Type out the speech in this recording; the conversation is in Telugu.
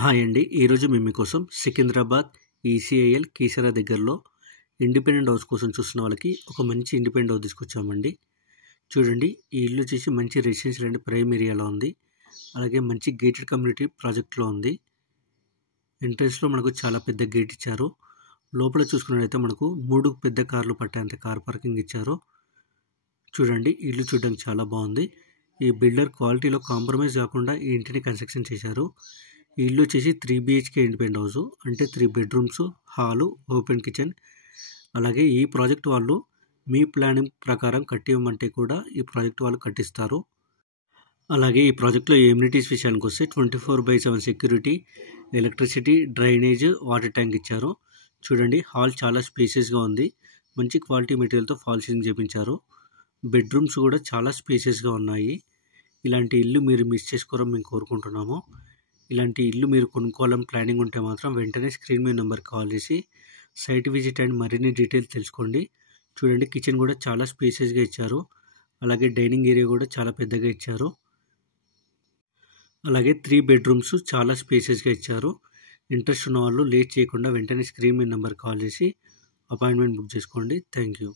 హాయ్ అండి. ఈరోజు మేము మీకోసం సికింద్రాబాద్ ఈసీఐఎల్ కీసరా దగ్గరలో ఇండిపెండెంట్ హౌస్ కోసం చూస్తున్న వాళ్ళకి ఒక మంచి ఇండిపెండెంట్ హౌస్ తీసుకొచ్చామండి. చూడండి, ఈ ఇల్లు వచ్చేసి మంచి రెసిడెన్షియల్ అండ్ ప్రైమ్ ఏరియాలో ఉంది. అలాగే మంచి గేటెడ్ కమ్యూనిటీ ప్రాజెక్ట్లో ఉంది. ఎంట్రన్స్లో మనకు చాలా పెద్ద గేట్ ఇచ్చారు. లోపల చూసుకున్నట్లయితే మనకు 3 పెద్ద కార్లు పట్టేంత కార్ పార్కింగ్ ఇచ్చారు. చూడండి, ఇల్లు చూడడానికి చాలా బాగుంది. ఈ బిల్డర్ క్వాలిటీలో కాంప్రమైజ్ కాకుండా ఈ ఇంటిని కన్స్ట్రక్షన్ చేశారు. ఈ ఇల్లు వచ్చేసి 3 BHK ఇండిపెండెంట్ హౌస్, అంటే 3 బెడ్రూమ్స్, హాలు, ఓపెన్ కిచెన్. అలాగే ఈ ప్రాజెక్ట్ వాళ్ళు మీ ప్లానింగ్ ప్రకారం కట్టివ్వమంటే కూడా ఈ ప్రాజెక్ట్ వాళ్ళు కట్టిస్తారు. అలాగే ఈ ప్రాజెక్ట్లో ఎమ్యూనిటీస్ విషయానికి వస్తే 24/7 security, electricity, drainage, water tank ఇచ్చారు. చూడండి, హాల్ చాలా స్పేసియస్గా ఉంది. మంచి క్వాలిటీ మెటీరియల్తో ఫాల్ సీలింగ్ చేయించారు. బెడ్రూమ్స్ కూడా చాలా స్పేసియస్గా ఉన్నాయి. ఇలాంటి ఇల్లు మీరు మిస్ చేసుకోరని మేము కోరుకుంటున్నాము. ఇలాంటి ఇల్లు మీరు కొనుక్కోవాలని ప్లానింగ్ ఉంటే మాత్రం వెంటనే స్క్రీన్ మీద నెంబర్ కాల్ చేసి సైట్ విజిట్ అండ్ మరిన్ని డీటెయిల్స్ తెలుసుకోండి. చూడండి, కిచెన్ కూడా చాలా స్పేసియస్గా ఇచ్చారు. అలాగే డైనింగ్ ఏరియా కూడా చాలా పెద్దగా ఇచ్చారు. అలాగే 3 బెడ్రూమ్స్ చాలా స్పేసియస్గా ఇచ్చారు. ఇంట్రెస్ట్ ఉన్న వాళ్ళు లేట్ చేయకుండా వెంటనే స్క్రీన్ మీద నెంబర్ కాల్ చేసి అపాయింట్మెంట్ బుక్ చేసుకోండి. Thank you.